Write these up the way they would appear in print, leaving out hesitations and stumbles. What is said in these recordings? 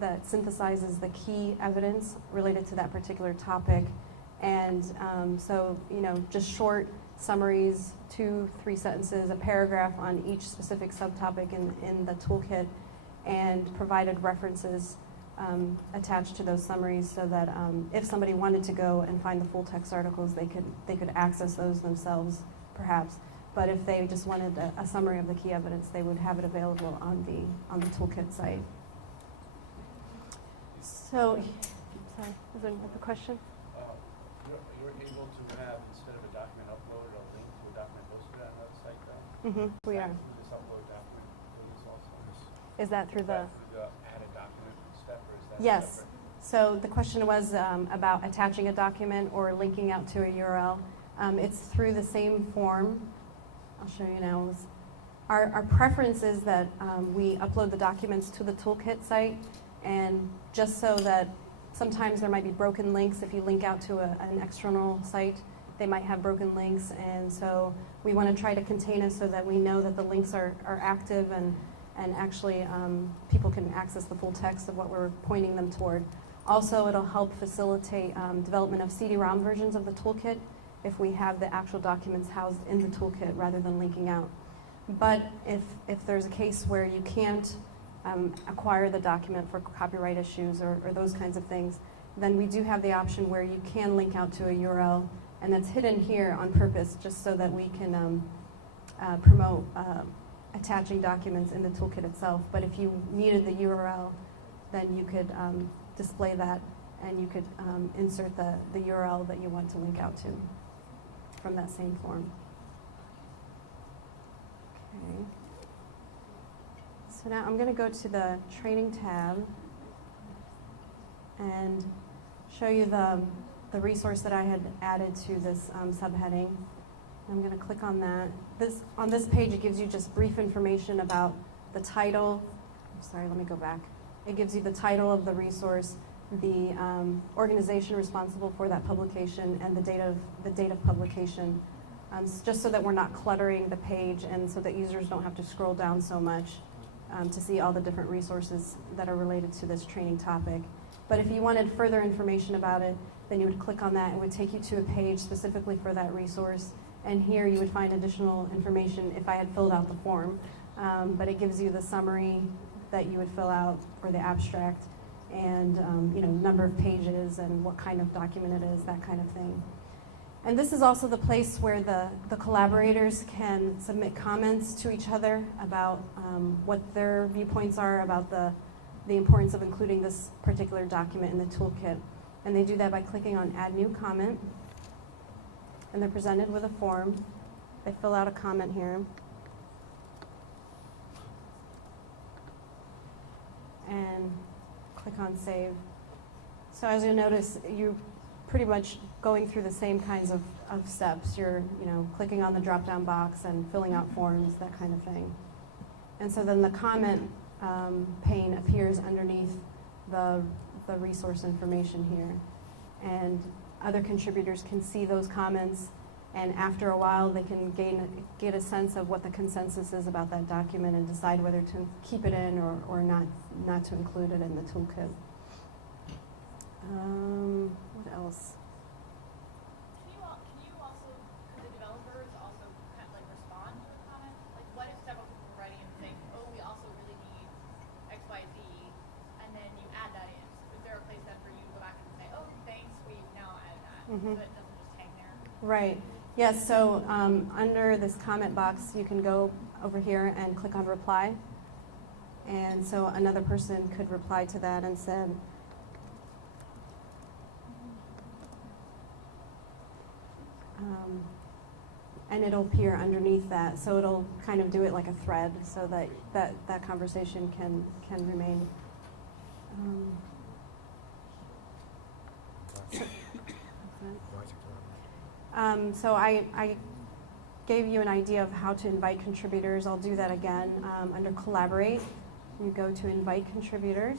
that synthesizes the key evidence related to that particular topic. And so, just short summaries, 2-3 sentences, a paragraph on each specific subtopic in the toolkit, and provided references attached to those summaries so that if somebody wanted to go and find the full text articles, they could access those themselves, perhaps. But if they just wanted a summary of the key evidence, they would have it available on the toolkit site. So, sorry, was there another question? You're able to have, instead of a document uploaded, a link to a document posted on another site, though? Mm-hmm, we are. This upload document release also? Is that through the added document step, or is that Yes. separate? So the question was about attaching a document or linking out to a URL. It's through the same form. I'll show you now. Our preference is that we upload the documents to the toolkit site, and just so that sometimes there might be broken links. If you link out to an external site, they might have broken links, and so we want to try to contain it so that we know that the links are active and actually people can access the full text of what we're pointing them toward. Also, it'll help facilitate development of CD-ROM versions of the toolkit if we have the actual documents housed in the toolkit rather than linking out. But if there's a case where you can't acquire the document for copyright issues or those kinds of things, then we do have the option where you can link out to a URL, and that's hidden here on purpose just so that we can promote attaching documents in the toolkit itself. But if you needed the URL, then you could display that, and you could insert the URL that you want to link out to from that same form. Okay. So now I'm going to go to the training tab and show you the resource that I had added to this subheading. I'm going to click on that. On this page, it gives you just brief information about the title. Sorry, let me go back. It gives you the title of the resource, the organization responsible for that publication, and the date of publication, just so that we're not cluttering the page and so that users don't have to scroll down so much to see all the different resources that are related to this training topic. But if you wanted further information about it, then you would click on that. It would take you to a page specifically for that resource. And here you would find additional information if I had filled out the form. But it gives you the summary that you would fill out for the abstract, and number of pages and what kind of document it is, that kind of thing. And this is also the place where the collaborators can submit comments to each other about what their viewpoints are about the importance of including this particular document in the toolkit. And they do that by clicking on Add New Comment. And they're presented with a form. They fill out a comment here. And click on Save. So as you'll notice, you're pretty much going through the same kinds of steps. You're clicking on the drop-down box and filling out forms, that kind of thing. And so then the comment pane appears underneath the resource information here. And other contributors can see those comments, and after a while they can get a sense of what the consensus is about that document and decide whether to keep it in or not to include it in the toolkit. What else? Can you also, could the developers also kind of like respond to a comment? Like, what if several people are writing and saying, oh, we also really need X, Y, Z, and then you add that in? Is there a place then for you to go back and say, oh, thanks, we've now added that, so it doesn't just hang there? Right. Yes, so under this comment box, you can go over here and click on Reply. And so another person could reply to that and said, and it'll appear underneath that, so it'll kind of do it like a thread, so that conversation can remain. So I gave you an idea of how to invite contributors. I'll do that again. Under Collaborate, you go to Invite Contributors.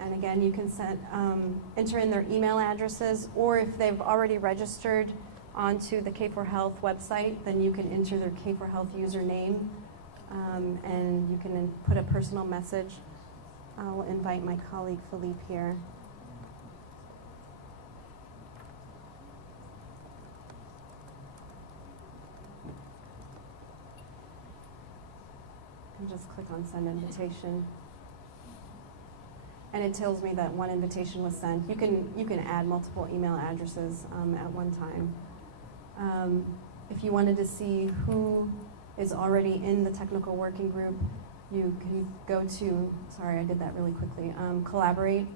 And again, you can enter in their email addresses, or if they've already registered onto the K4Health website, then you can enter their K4Health username, and you can put a personal message I'll invite my colleague Philippe here. And just click on send invitation. And it tells me that one invitation was sent. You can add multiple email addresses at one time. If you wanted to see who is already in the technical working group, you can go to, sorry, I did that really quickly, collaborate,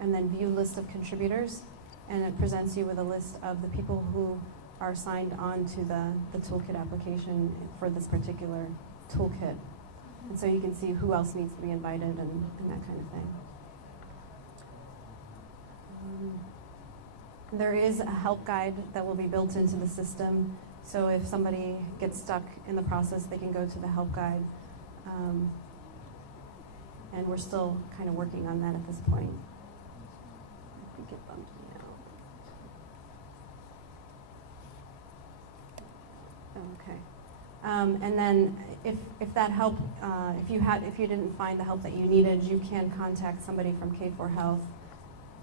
and then view list of contributors, and it presents you with a list of the people who are signed on to the Toolkit application for this particular toolkit. And so you can see who else needs to be invited and that kind of thing. There is a help guide that will be built into the system, so if somebody gets stuck in the process, they can go to the help guide. And we're still kind of working on that at this point. If we get bumped now. Okay. And then if that help, if you didn't find the help that you needed, you can contact somebody from K4Health.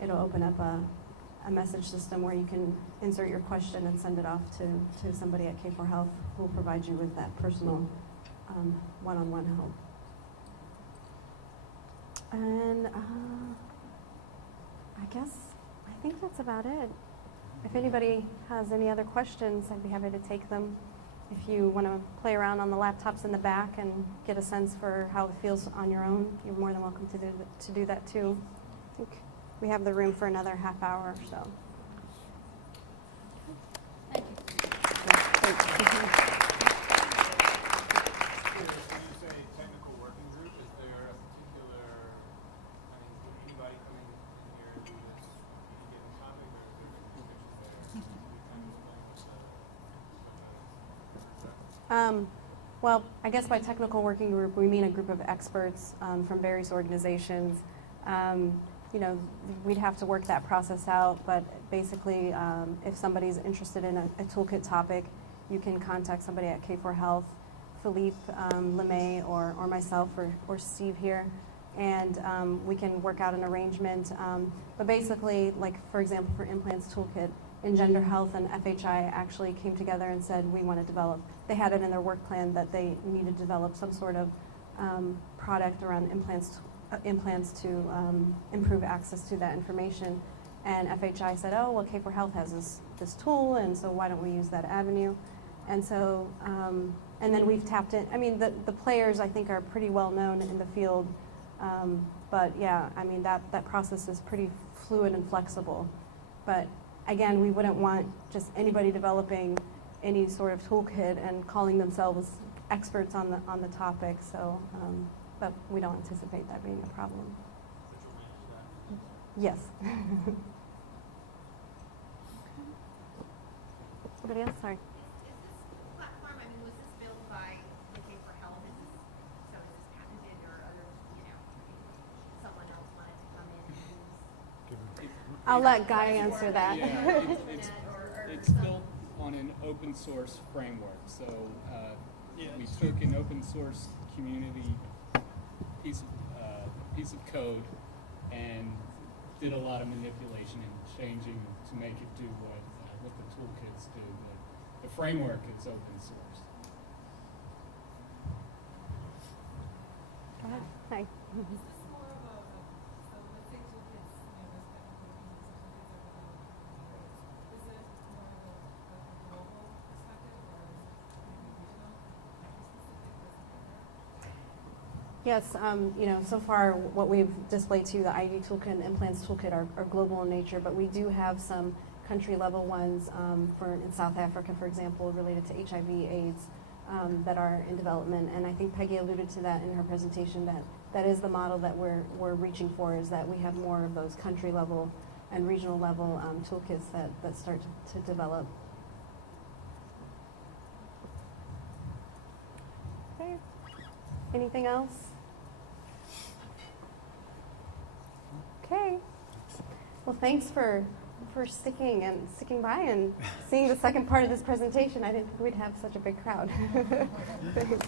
It'll open up a message system where you can insert your question and send it off to somebody at K4Health who will provide you with that personal one-on-one help. And I think that's about it. If anybody has any other questions, I'd be happy to take them. If you want to play around on the laptops in the back and get a sense for how it feels on your own, you're more than welcome to do that too. I think we have the room for another half hour or so. Thank you. When you say technical working group, is there a particular, would anybody coming in here do this any given topic, or is there different there? Well, I guess by technical working group, we mean a group of experts from various organizations. We'd have to work that process out, but basically, if somebody's interested in a toolkit topic, you can contact somebody at K4Health, Philippe LeMay, or myself, or Steve here, and we can work out an arrangement. But basically, like for example, for Implants Toolkit, Engender Health and FHI actually came together and said we want to develop. They had it in their work plan that they needed to develop some sort of product around implants to improve access to that information. And FHI said, oh, well, K4Health has this tool, and so why don't we use that avenue? And so, and then we've tapped in. I mean, the players, I think, are pretty well known in the field. But yeah, I mean, that process is pretty fluid and flexible. But again, we wouldn't want just anybody developing any sort of toolkit and calling themselves experts on the topic. So, but we don't anticipate that being a problem. Yes. Anybody else? Sorry. Is this platform, was this built by the K4Health? Is this patented, or other, someone else wanted to come in and use? I'll let Guy answer that. Yeah, it's built on an open source framework. So we took an open source community piece of code and did a lot of manipulation and changing to make it do what the toolkits do. But the framework is open source. Go ahead. Hi. Is this more of a, so let's say toolkits, there's technical working groups and toolkits are developed. Is it more of a global perspective, or is it maybe regional, specific? Yes, so far what we've displayed to you, the ID Toolkit and Implants Toolkit are global in nature, but we do have some country-level ones in South Africa, for example, related to HIV/AIDS that are in development. And I think Peggy alluded to that in her presentation, that is the model that we're reaching for, is that we have more of those country-level and regional-level toolkits that start to develop. Okay. Anything else? Okay. Well, thanks for sticking by and seeing the second part of this presentation. I didn't think we'd have such a big crowd. Thanks.